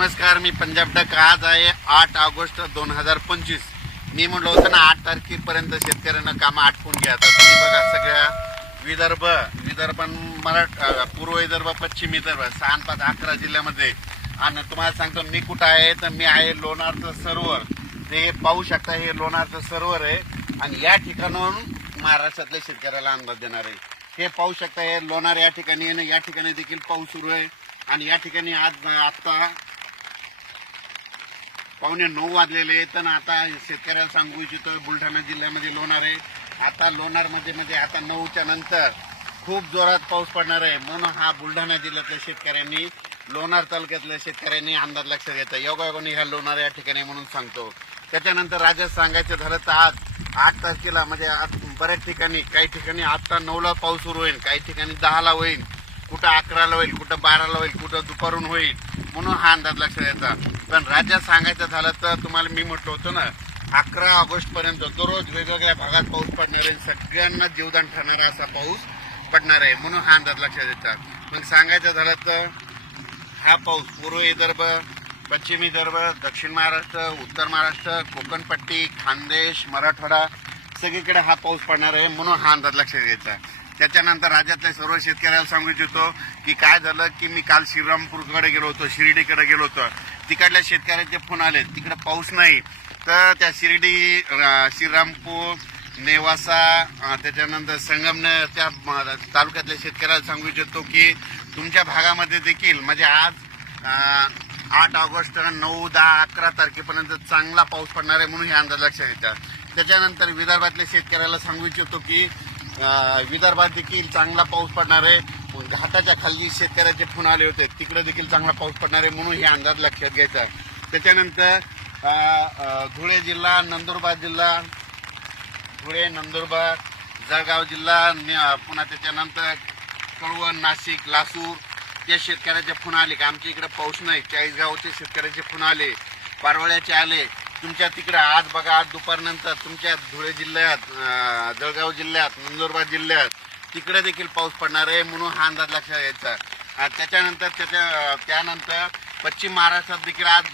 नमस्कार मी पंजाब डक. आज आहे आठ ऑगस्ट दोन हजार पंचवीस. मी म्हटलं होतं ना आठ तारखेपर्यंत शेतकऱ्यांना कामं आटपून घ्या. तर तुम्ही बघा सगळ्या विदर्भ विदर्भ मराठ पूर्व विदर्भ पश्चिम विदर्भ सहा पाच अकरा जिल्ह्यामध्ये. आणि तुम्हाला सांगतो मी कुठं आहे तर मी आहे लोणारचं सरोवर. ते पाहू शकता हे लोणारचं सरोवर आहे. आणि या ठिकाणाहून महाराष्ट्रातल्या शेतकऱ्याला अंदाज देणार आहे. हे पाहू शकता हे लोणार या ठिकाणी आहे या ठिकाणी देखील पाऊस सुरू आहे. आणि या ठिकाणी आज आत्ता पावणे नऊ वाजलेले आहेत आणि आता शेतकऱ्याला सांगू इच्छितो बुलढाणा जिल्ह्यामध्ये लोणार आहे. आता लोणारमध्ये म्हणजे आता नऊच्या नंतर खूप जोरात पाऊस पडणार आहे. म्हणून हा बुलढाणा जिल्ह्यातल्या शेतकऱ्यांनी लोणार तालुक्यातल्या शेतकऱ्यांनी अंदाज लक्षात घ्यायचा योगायोगाने ह्या लोणार या ठिकाणी म्हणून सांगतो. त्याच्यानंतर राज्यात सांगायचं झालं तर आज आठ तारखेला म्हणजे आज बऱ्याच ठिकाणी काही ठिकाणी आत्ता नऊला पाऊस सुरू होईल काही ठिकाणी दहाला होईल. कुठं अकराला होईल कुठं बाराला होईल कुठं दुपारून होईल म्हणून हा अंदाज लक्षात यायचा पण राज्यात सांगायचं झालं तर तुम्हाला मी म्हटलं होतं ना अकरा ऑगस्ट पर्यंत दररोज वेगवेगळ्या भागात पाऊस पडणार आहे सगळ्यांना जीवदान ठरणारा असा पाऊस पडणार आहे म्हणून हा अंदाज लक्षात येतात मग सांगायचं झालं तर हा पाऊस पूर्व विदर्भ पश्चिम विदर्भ दक्षिण महाराष्ट्र उत्तर महाराष्ट्र कोकणपट्टी खानदेश मराठवाडा सगळीकडे हा पाऊस पडणार आहे म्हणून हा अंदाज लक्षात घ्यायचा त्याच्यानंतर राज्यातल्या सर्व शेतकऱ्याला सांगू इच्छितो की काय झालं की मी काल श्रीरामपूरकडे गेलो होतो शिर्डीकडे गेलो होतो. तिकडल्या शेतकऱ्यांचे फोन आले तिकडे पाऊस नाही. तर त्या शिर्डी श्रीरामपूर नेवासा त्याच्यानंतर संगमनेर त्या तालुक्यातल्या शेतकऱ्याला सांगू इच्छितो की तुमच्या भागामध्ये देखील म्हणजे आज आठ ऑगस्ट नऊ दहा अकरा तारखेपर्यंत चांगला पाऊस पडणार आहे म्हणून हे अंदाज लक्षात येतात त्याच्यानंतर विदर्भातल्या शेतकऱ्याला सांगू इच्छितो की विदर्भात देखील चांगला पाऊस पडणार आहे. घाटाच्या खाली शेतकऱ्याचे फोन आले होते. तिकडे देखील चांगला पाऊस पडणार आहे म्हणून हे अंदाज लक्षात घ्यायचा त्याच्यानंतर धुळे जिल्हा नंदुरबार जिल्हा धुळे नंदुरबार जळगाव जिल्हा पुन्हा त्याच्यानंतर कळवण नाशिक लासूर त्या शेतकऱ्याचे फोन आले. की आमच्या इकडे पाऊस नाही. चाळीसगावचे शेतकऱ्याचे फोन आले. पारवळ्याचे आले. तुमच्या तिकडे आज बघा आज दुपारनंतर तुमच्या धुळे जिल्ह्यात जळगाव जिल्ह्यात नंदुरबार जिल्ह्यात तिकडे देखील पाऊस पडणार आहे म्हणून हा अंदाज लक्षात घ्यायचा त्याच्यानंतर त्याच्या त्यानंतर पश्चिम महाराष्ट्रात देखील आज